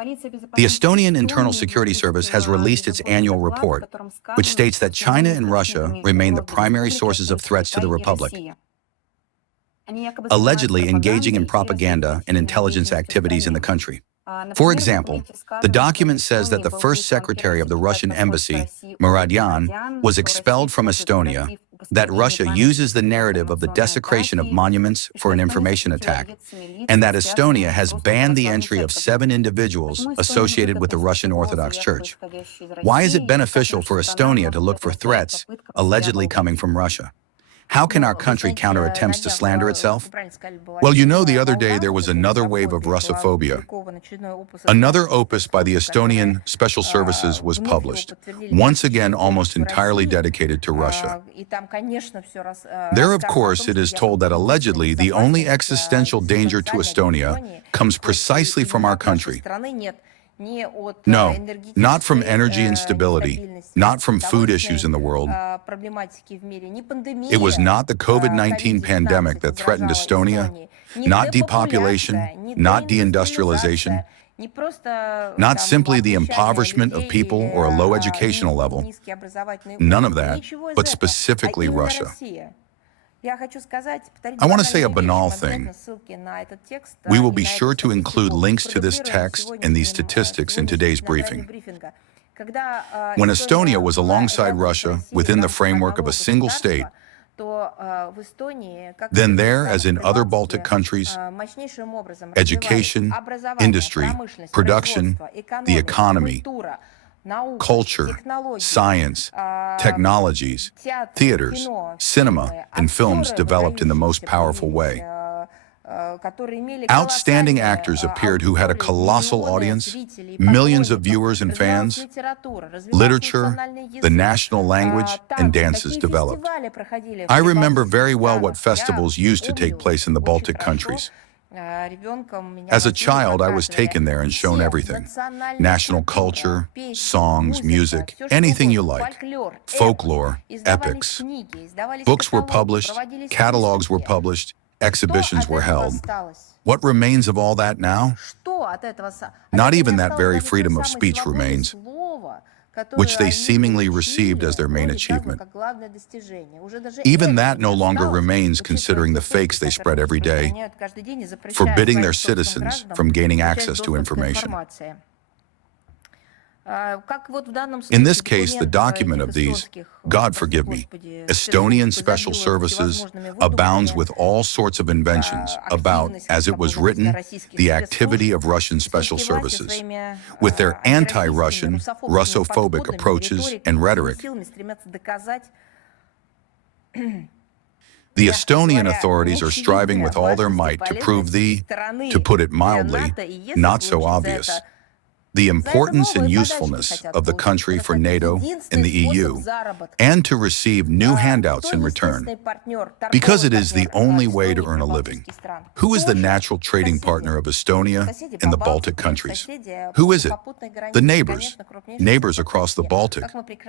The Estonian Internal Security Service has released its annual report, which states that China and Russia remain the primary sources of threats to the Republic, allegedly engaging in propaganda and intelligence activities in the country. For example, the document says that the first secretary of the Russian embassy, Maria, was expelled from Estonia, that Russia uses the narrative of the desecration of monuments for an information attack, and that Estonia has banned the entry of 7 individuals associated with the Russian Orthodox Church. Why is it beneficial for Estonia to look for threats allegedly coming from Russia? How can our country counter attempts to slander itself? Well, you know, the other day there was another wave of Russophobia. Another opus by the Estonian Special Services was published, once again almost entirely dedicated to Russia. There, of course, it is told that allegedly the only existential danger to Estonia comes precisely from our country. No, not from energy instability, not from food issues in the world. It was not the COVID-19 pandemic that threatened Estonia, not depopulation, not deindustrialization, not simply the impoverishment of people or a low educational level. None of that, but specifically Russia. I want to say a banal thing. We will be sure to include links to this text and these statistics in today's briefing. When Estonia was alongside Russia within the framework of a single state, then there, as in other Baltic countries, education, industry, production, the economy, culture, science, technologies, theaters, cinema, and films developed in the most powerful way. Outstanding actors appeared who had a colossal audience, millions of viewers and fans. Literature, the national language, and dances developed. I remember very well what festivals used to take place in the Baltic countries. As a child, I was taken there and shown everything. National culture, songs, music, anything you like. Folklore, epics. Books were published, catalogs were published, exhibitions were held. What remains of all that now? Not even that very freedom of speech remains, which they seemingly received as their main achievement. Even that no longer remains, considering the fakes they spread every day, forbidding their citizens from gaining access to information. In this case, the document of these, God forgive me, Estonian Special Services abounds with all sorts of inventions about, as it was written, the activity of Russian Special Services, with their anti-Russian, Russophobic approaches and rhetoric. The Estonian authorities are striving with all their might to prove the, to put it mildly, not so obvious, the importance and usefulness of the country for NATO and the EU, and to receive new handouts in return, because it is the only way to earn a living. Who is the natural trading partner of Estonia and the Baltic countries? Who is it? The neighbors. Neighbors across the Baltic,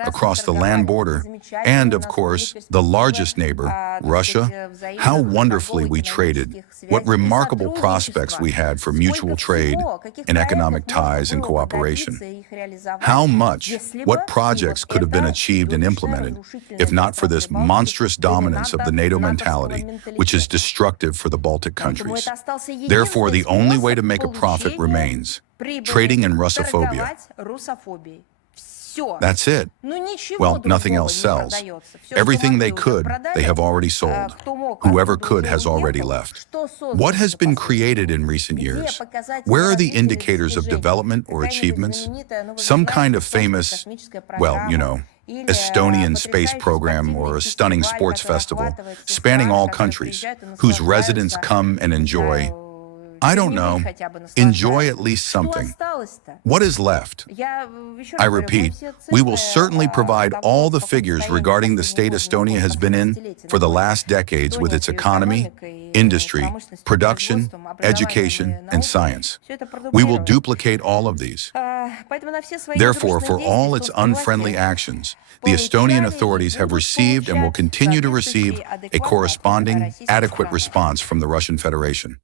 across the land border, and, of course, the largest neighbor, Russia. How wonderfully we traded. What remarkable prospects we had for mutual trade and economic ties and cooperation. How much, what projects could have been achieved and implemented, if not for this monstrous dominance of the NATO mentality, which is destructive for the Baltic countries. Therefore, the only way to make a profit remains trading in Russophobia. That's it. Well, nothing else sells. Everything they could, they have already sold. Whoever could has already left. What has been created in recent years? Where are the indicators of development or achievements? Some kind of famous, well, you know, Estonian space program or a stunning sports festival spanning all countries, whose residents come and enjoy, I don't know, enjoy at least something. What is left? I repeat, we will certainly provide all the figures regarding the state Estonia has been in for the last decades with its economy, industry, production, education, and science. We will duplicate all of these. Therefore, for all its unfriendly actions, the Estonian authorities have received and will continue to receive a corresponding, adequate response from the Russian Federation.